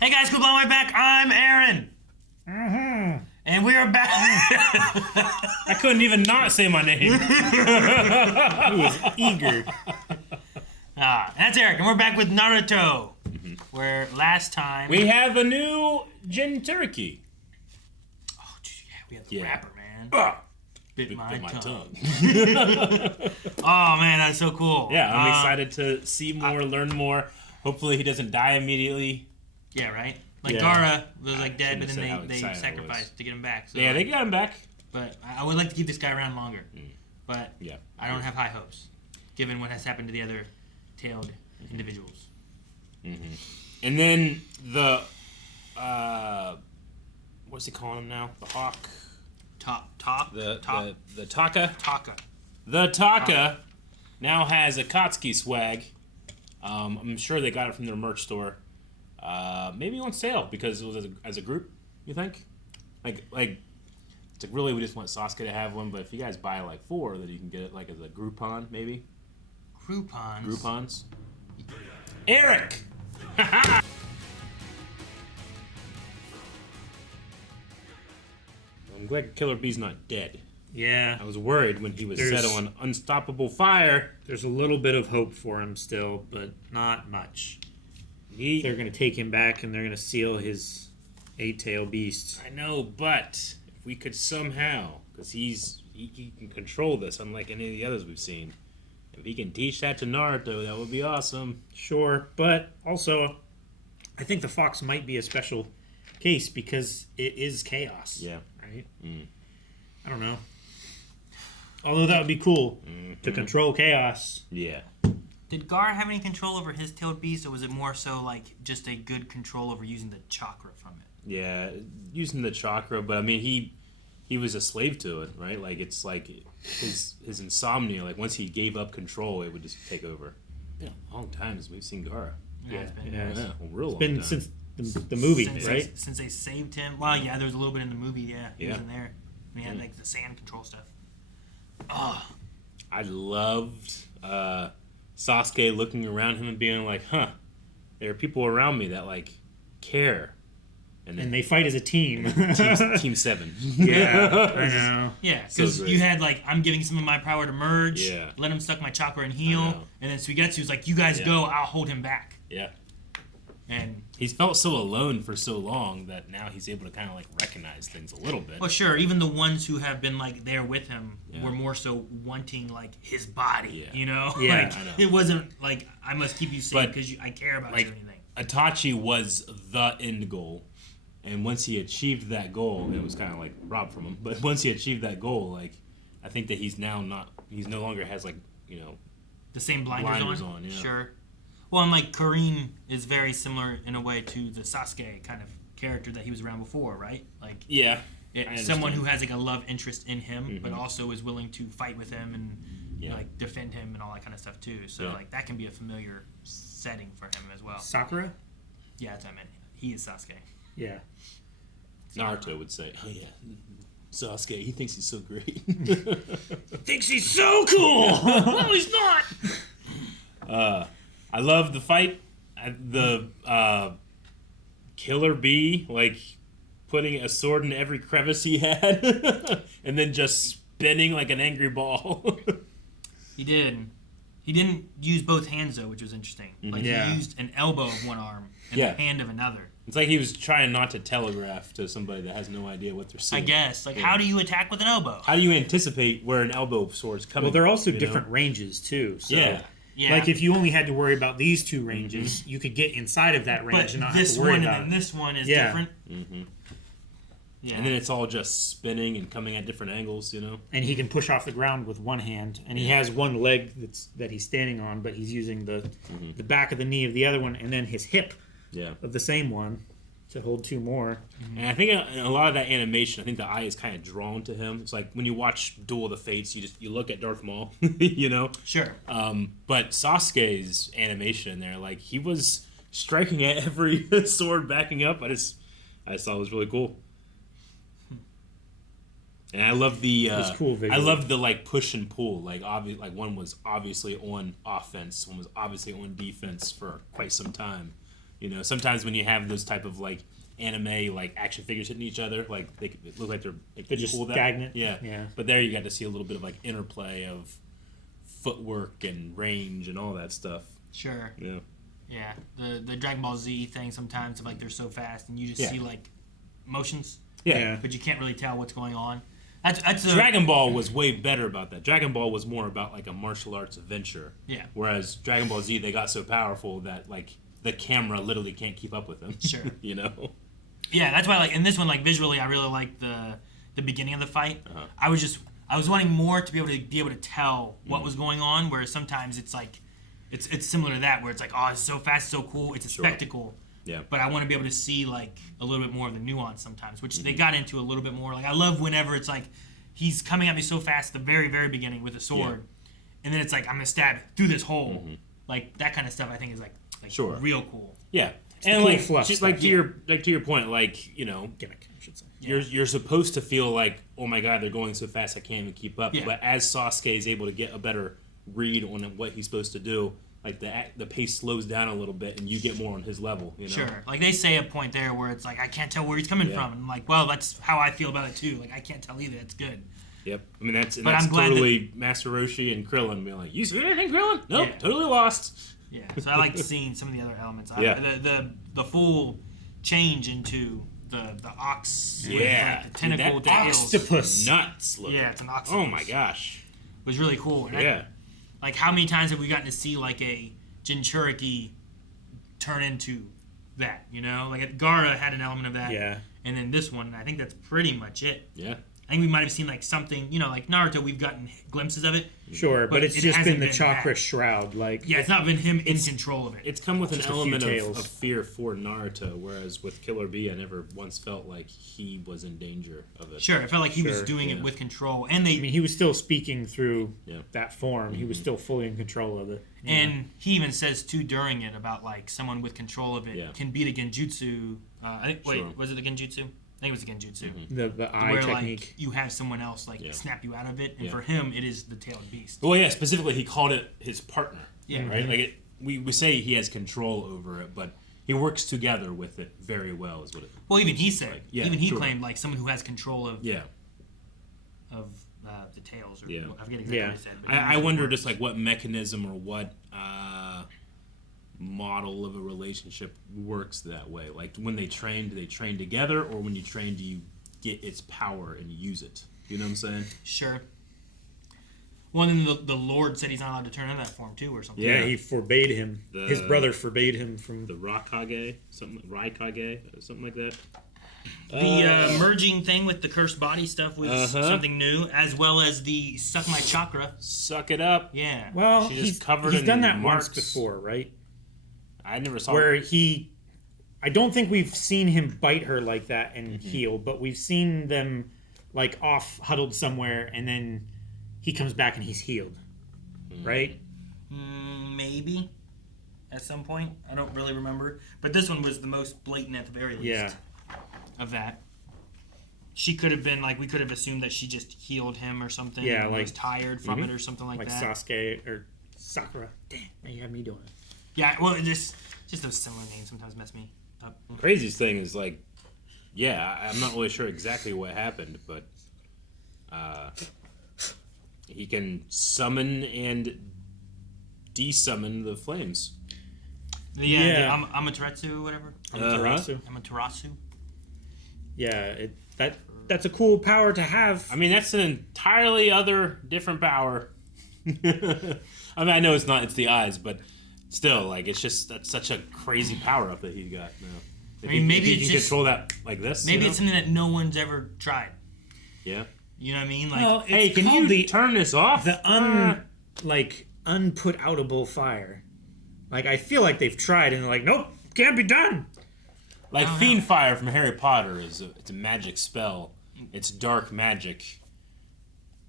Hey guys, cool, we're back. I'm Aaron. And we are back. I couldn't even not say my name. He was eager. That's Eric, and we're back with Naruto. Where last time... We have a new Jinchuriki. Oh, geez, yeah, we have the rapper, man. Bit my tongue. Oh, man, that's so cool. Yeah, I'm excited to see more, learn more. Hopefully he doesn't die immediately. Yeah, right? Like Gaara was like dead, but then they sacrificed to get him back. So, yeah, they got him back. But I would like to keep this guy around longer. But I don't have high hopes, given what has happened to the other tailed individuals. And then the, what's he calling him now? The Hawk? The Taka? Taka. The Taka now has a Akatsuki swag. I'm sure they got it from their merch store. Maybe on sale because it was as a group. You think? Like it's like really we just want Sasuke to have one, but if you guys buy like 4, then you can get it like as a Groupon maybe. Groupons. Eric. I'm glad Killer Bee's not dead. Yeah. I was worried when he was set on unstoppable fire. There's a little bit of hope for him still, but not much. They're going to take him back and they're going to seal his 8-tail beast. I know, but if we could somehow, because he can control this, unlike any of the others we've seen. If he can teach that to Naruto, that would be awesome. Sure, but also, I think the fox might be a special case because it is chaos. Yeah. Right? I don't know. Although that would be cool to control chaos. Yeah. Did Gaara have any control over his tailed beast, or was it more so like just a good control over using the chakra from it? Yeah, using the chakra, but I mean he was a slave to it, right? Like it's like his insomnia. Like once he gave up control, it would just take over. Been a long time since we've seen Gaara. It's been, A real long been time. since the movie, right? Since they saved him. Well, yeah, there was a little bit in the movie. Yeah, he was in there. And he had like the sand control stuff. Oh, I loved Sasuke looking around him and being like, "Huh, there are people around me that like care." And they fight as a team. Team 7. Yeah, I know. Yeah, because you had like, I'm giving some of my power to merge. Yeah. Let him suck my chakra and heal. And then Suigetsu was like, you guys go, I'll hold him back. Yeah. And he's felt so alone for so long that now he's able to kind of like recognize things a little bit. Well, sure. Even the ones who have been like there with him were more so wanting like his body. You know, yeah, like it wasn't like I must keep you safe because I care about you or anything. Itachi was the end goal, and once he achieved that goal, it was kind of like robbed from him. But once he achieved that goal, like I think that he's no longer has like the same blinders on. Yeah. Sure. Well, and like Karin is very similar in a way to the Sasuke kind of character that he was around before, right? Like someone who has like a love interest in him, but also is willing to fight with him and like defend him and all that kind of stuff too. So like that can be a familiar setting for him as well. Sakura? Yeah, that's what I meant. He is Sasuke. Yeah. Naruto would say, "Oh yeah, Sasuke. He thinks he's so great. Thinks he's so cool. No, he's not. I love the fight. The Killer Bee, like, putting a sword in every crevice he had, and then just spinning like an angry ball. He did. He didn't use both hands, though, which was interesting. Like, he used an elbow of one arm and the hand of another. It's like he was trying not to telegraph to somebody that has no idea what they're seeing. I guess. Like, how do you attack with an elbow? How do you anticipate where an elbow sword's coming? Well, they're also different ranges, too. So. Yeah. Like, if you only had to worry about these 2 ranges, you could get inside of that range and not have to worry about it. This one and then this one is different. Yeah. And then it's all just spinning and coming at different angles, And he can push off the ground with one hand, and he has one leg that he's standing on, but he's using the back of the knee of the other one, and then his hip of the same one to hold 2 more. And I think in a lot of that animation, I think the eye is kind of drawn to him. It's like when you watch Duel of the Fates, you look at Darth Maul, Sure. But Sasuke's animation in there, like he was striking at every sword backing up. I just thought it was really cool. And I love the I love the like push and pull. Like like one was obviously on offense, one was obviously on defense for quite some time. You know, sometimes when you have those type of like anime like action figures hitting each other, like they look like they're just stagnant. Yeah. But there you got to see a little bit of like interplay of footwork and range and all that stuff. Sure. Yeah. Yeah. The Dragon Ball Z thing sometimes, like they're so fast and you just see like motions. Yeah. But you can't really tell what's going on. Dragon Ball was way better about that. Dragon Ball was more about like a martial arts adventure. Yeah. Whereas Dragon Ball Z, they got so powerful that like the camera literally can't keep up with them. Sure. You know. Yeah, that's why like in this one, like visually, I really like the beginning of the fight. Uh-huh. I was wanting more to be able to tell what was going on. Whereas sometimes it's like it's similar to that where it's like, oh, it's so fast, so cool, it's a spectacle. Yeah. But I want to be able to see like a little bit more of the nuance sometimes, which they got into a little bit more. Like I love whenever it's like he's coming at me so fast at the very, very beginning with a sword, and then it's like I'm gonna stab through this hole. Like that kind of stuff I think is like real cool. Yeah. It's and cool like fluff just stuff. like to your point, like, you know, Gimmick, I should say. you're supposed to feel like, oh my god, they're going so fast I can't even keep up. Yeah. But as Sasuke is able to get a better read on what he's supposed to do, like the pace slows down a little bit and you get more on his level, you know? Sure. Like they say a point there where it's like I can't tell where he's coming from. And I'm like, well, that's how I feel about it too. Like I can't tell either. It's good. Yep. I mean that's I'm glad totally Master Roshi and Krillin being like, you see anything, Krillin? Nope, totally lost. Yeah. So I like seeing some of the other elements. The full change into the ox with like the tentacle tails. Octopus. Nuts looking. Yeah, it's an octopus. Oh my gosh. It was really cool. And like how many times have we gotten to see like a Jinchuriki turn into that, you know? Like Gaara had an element of that. Yeah. And then this one, I think that's pretty much it. Yeah. I think we might have seen like something, you know, like Naruto, we've gotten glimpses of it. Sure, but it's it just hasn't been the been chakra that. shroud. Like Yeah, it's not been him in control of it. It's come with an Just a few element tails. of fear for Naruto, whereas with Killer Bee, I never once felt like he was in danger of it. Sure, it felt like he was Sure, doing it yeah. with control. And I mean, he was still speaking through Yeah. that form. He was still fully in control of it. And he even says too during it about like someone with control of it can beat a genjutsu. Was it the genjutsu? I think it was the genjutsu. The eye Where technique. like you have someone else like snap you out of it, and for him it is the tailed beast. Well, yeah, specifically he called it his partner. Yeah. Right? Like we say he has control over it, but he works together with it very well, is what it. Well, even he said, like. Yeah, even he sure. claimed like someone who has control of Yeah. the tails. Or I forget exactly Yeah. what he said. But I wonder just like what mechanism or what model of a relationship works that way. Like when they train, do they train together, or when you train, do you get its power and use it? You know what I'm saying? Sure. Well, and then the Lord said he's not allowed to turn into that form too, or something. Yeah, he forbade him. His The- brother forbade him from. The Raikage, something like that. The merging thing with the cursed body stuff was something new, as well as the suck my chakra. Suck it up. Yeah. Well, She's just covered he's in done that marks. once before, right? I never saw Where it. I don't think we've seen him bite her like that and heal, but we've seen them like off huddled somewhere, and then he comes back and he's healed, right? Maybe at some point. I don't really remember, but this one was the most blatant at the very least. Yeah. Of that. She could have been like, we could have assumed that she just healed him or something. Yeah, and like- was tired from it or something like that. Sasuke or Sakura. Damn, now you have me doing it. Yeah, well, just those similar names sometimes mess me up. Craziest thing is like, I'm not really sure exactly what happened, but he can summon and desummon the flames. The Amaterasu, whatever. Amaterasu. Amaterasu. Yeah, that's a cool power to have. I mean, that's an entirely other different power. I mean, I know it's the eyes, but still, like, that's such a crazy power up that he got now. I mean, maybe he it's can just control that like this. Maybe it's something that no one's ever tried. Yeah. You know what I mean? Like, Well, Hey, can you turn this off? The unput outable fire. Like, I feel like they've tried and they're like, nope, can't be done. Like Fiend Fire from Harry Potter it's a magic spell. It's dark magic.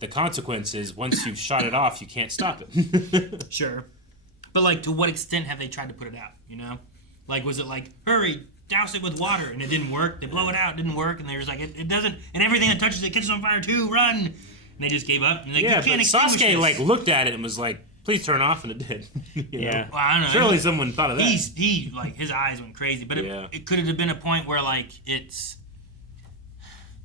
The consequence is once you've shot it off, you can't stop it. Sure. But, like, to what extent have they tried to put it out, you know? Like, was it like, hurry, douse it with water, and it didn't work? They blow it out, it didn't work, and they're just like, it doesn't, and everything that touches it catches on fire too, run! And they just gave up, and like, Yeah, you can't but extinguish Sasuke this. like looked at it and was like, please turn off, and it did. Yeah. Well, I don't know. Surely someone thought of that. He like his eyes went crazy, but it could have been a point where like it's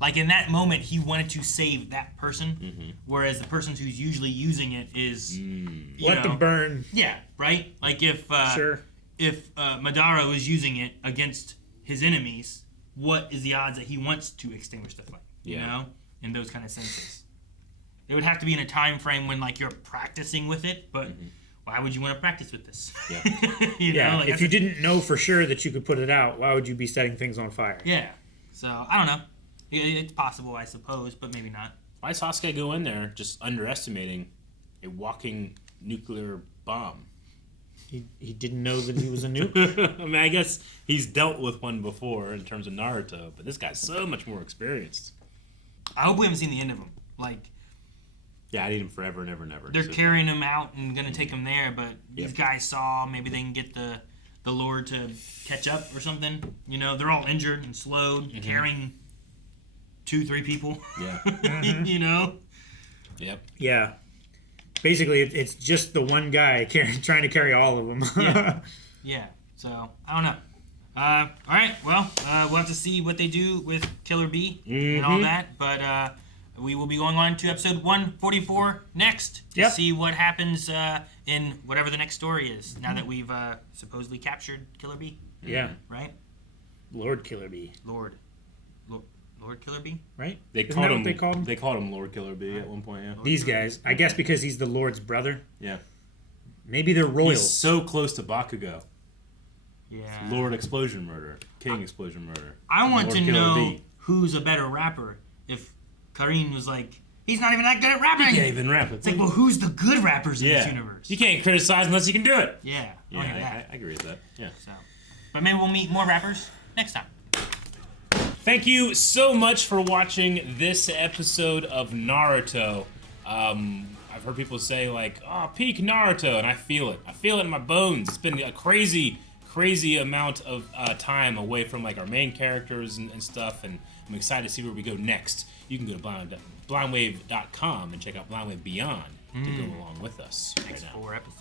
like in that moment he wanted to save that person, whereas the person who's usually using it is let them burn. Yeah, right. Like if Madara was using it against his enemies, what is the odds that he wants to extinguish the flame? You know, in those kind of senses. It would have to be in a time frame when like you're practicing with it, but why would you want to practice with this? Yeah. Like, if you didn't know for sure that you could put it out, why would you be setting things on fire? Yeah. So I don't know. It's possible, I suppose, but maybe not. Why Sasuke go in there just underestimating a walking nuclear bomb? He didn't know that he was a nuke. I mean, I guess he's dealt with one before in terms of Naruto, but this guy's so much more experienced. I hope we haven't seen the end of him. Like, yeah, I need him forever and ever and ever. They're carrying him out and gonna take him there, but these guys saw maybe they can get the Lord to catch up or something. You know, they're all injured and slowed, carrying 2-3 people. Yeah. You know. Yep. Yeah. Basically, it's just the one guy trying to carry all of them. Yeah. So I don't know. All right. Well, we'll have to see what they do with Killer Bee and all that, but. We will be going on to episode 144 next to see what happens in whatever the next story is. Now that we've supposedly captured Killer Bee. Yeah. Right? Lord Killer Bee. Lord Killer Bee? Right? They called him. They called him Lord Killer Bee at one point. Yeah. These guys, I guess, because he's the Lord's brother. Yeah. Maybe they're royals. He's so close to Bakugo. Yeah. Lord Explosion Murder, King Explosion Murder. I want to know who's a better rapper. If Karin was like, he's not even that good at rapping. He can't even rap. It's like, well, who's the good rappers in this universe? You can't criticize unless you can do it. Yeah. I agree with that. Yeah. So, but maybe we'll meet more rappers next time. Thank you so much for watching this episode of Naruto. I've heard people say like, "Oh, peak Naruto," and I feel it. I feel it in my bones. It's been a crazy amount of time away from like our main characters and stuff, and I'm excited to see where we go next. You can go to blindwave.com and check out Blindwave Beyond to go along with us. Next 4 episodes.